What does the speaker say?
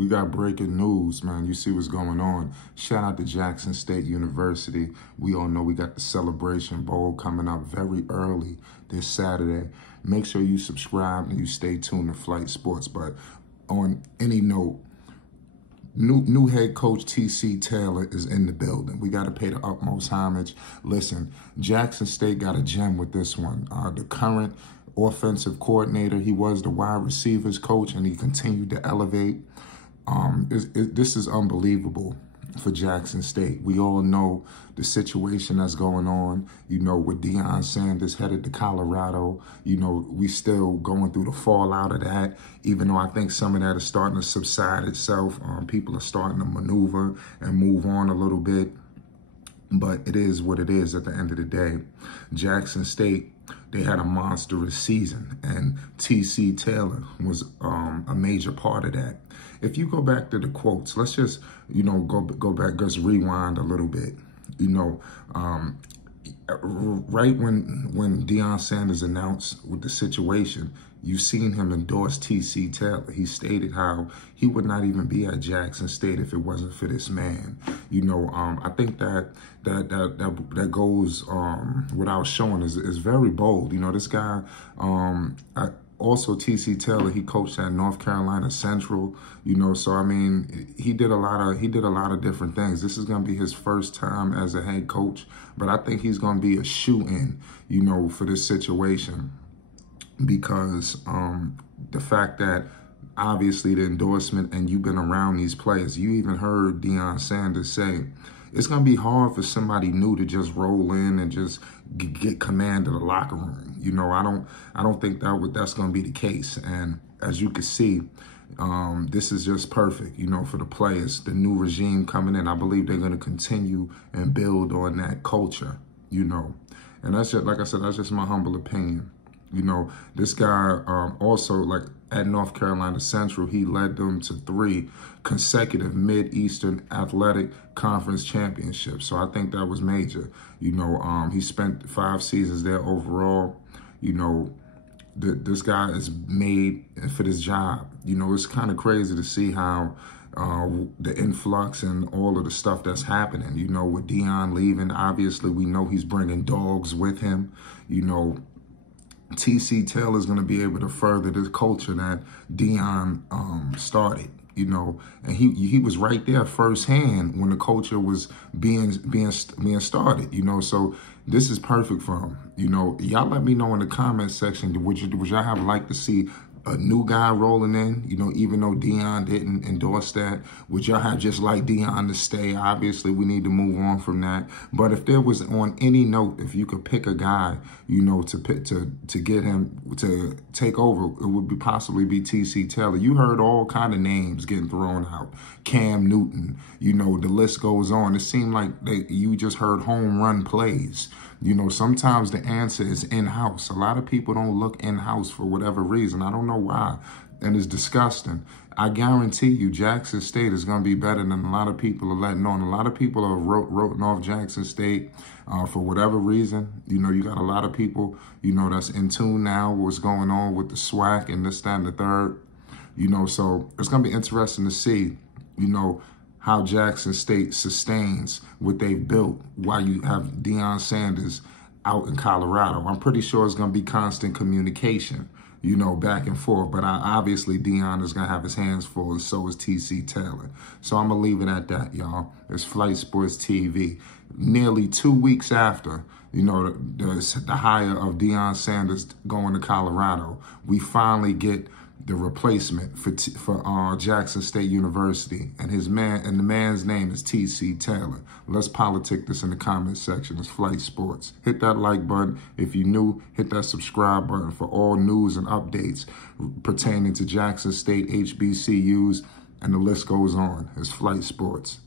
We got breaking news, man. You see what's going on. Shout out to Jackson State University. We all know we got the Celebration Bowl coming up very early this Saturday. Make sure you subscribe and you stay tuned to Flight Sports. But on any note, new head coach T.C. Taylor is in the building. We got to pay the utmost homage. Listen, Jackson State got a gem with this one. The current offensive coordinator, he was the wide receivers coach, and he continued to elevate. This is unbelievable for Jackson State. We all know the situation that's going on, with Deion Sanders headed to Colorado. We still going through the fallout of that, even though I think some of that is starting to subside itself. People are starting to maneuver and move on a little bit. But it is what it is at the end of the day. Jackson State, they had a monstrous season, and T.C. Taylor was a major part of that. If you go back to the quotes, let's just, go back, just rewind a little bit. Right when Deion Sanders announced with the situation, you've seen him endorse T.C. Taylor. He stated how he would not even be at Jackson State if it wasn't for this man. I think that goes without showing is very bold. This guy, also T.C. Taylor, he coached at North Carolina Central. So I mean, he did a lot of different things. This is gonna be his first time as a head coach, but I think he's gonna be a shoe-in, for this situation. Because the fact that obviously the endorsement, and you've been around these players, you even heard Deion Sanders say, it's going to be hard for somebody new to just roll in and just get command of the locker room. I don't think that's going to be the case. And as you can see, this is just perfect, for the players. The new regime coming in, I believe they're going to continue and build on that culture, And that's just, like I said, that's just my humble opinion. This guy also, like at North Carolina Central, he led them to 3 consecutive Mid-Eastern Athletic Conference championships. So I think that was major. He spent 5 seasons there overall. This guy is made for this job. It's kind of crazy to see how the influx and all of the stuff that's happening. With Deion leaving, obviously we know he's bringing dogs with him. T.C. Taylor is going to be able to further this culture that Deion started, and he was right there firsthand when the culture was being started, so this is perfect for him. Y'all let me know in the comment section, would y'all have liked to see a new guy rolling in, even though Deion didn't endorse that? Would y'all have just like Deion to stay? Obviously, we need to move on from that. But if there was, on any note, if you could pick a guy, to get him to take over, it would possibly be T.C. Taylor. You heard all kind of names getting thrown out. Cam Newton, the list goes on. It seemed like you just heard home run plays. Sometimes the answer is in-house. A lot of people don't look in-house for whatever reason. I don't know why. And it's disgusting. I guarantee you Jackson State is going to be better than a lot of people are letting on. A lot of people are wrote off Jackson State for whatever reason. You got a lot of people, that's in tune now with what's going on with the SWAC and this, that, and the third. So it's going to be interesting to see, how Jackson State sustains what they've built while you have Deion Sanders out in Colorado. I'm pretty sure it's going to be constant communication, back and forth. But obviously Deion is going to have his hands full, and so is T.C. Taylor. So I'm going to leave it at that, y'all. It's Flight Sports TV. Nearly 2 weeks after, the hire of Deion Sanders going to Colorado, we finally get the replacement for Jackson State University, and the man's name is T.C. Taylor. Let's politic this in the comment section. It's Flight Sports. Hit that like button. If you're new, hit that subscribe button for all news and updates pertaining to Jackson State HBCUs, and the list goes on. It's Flight Sports.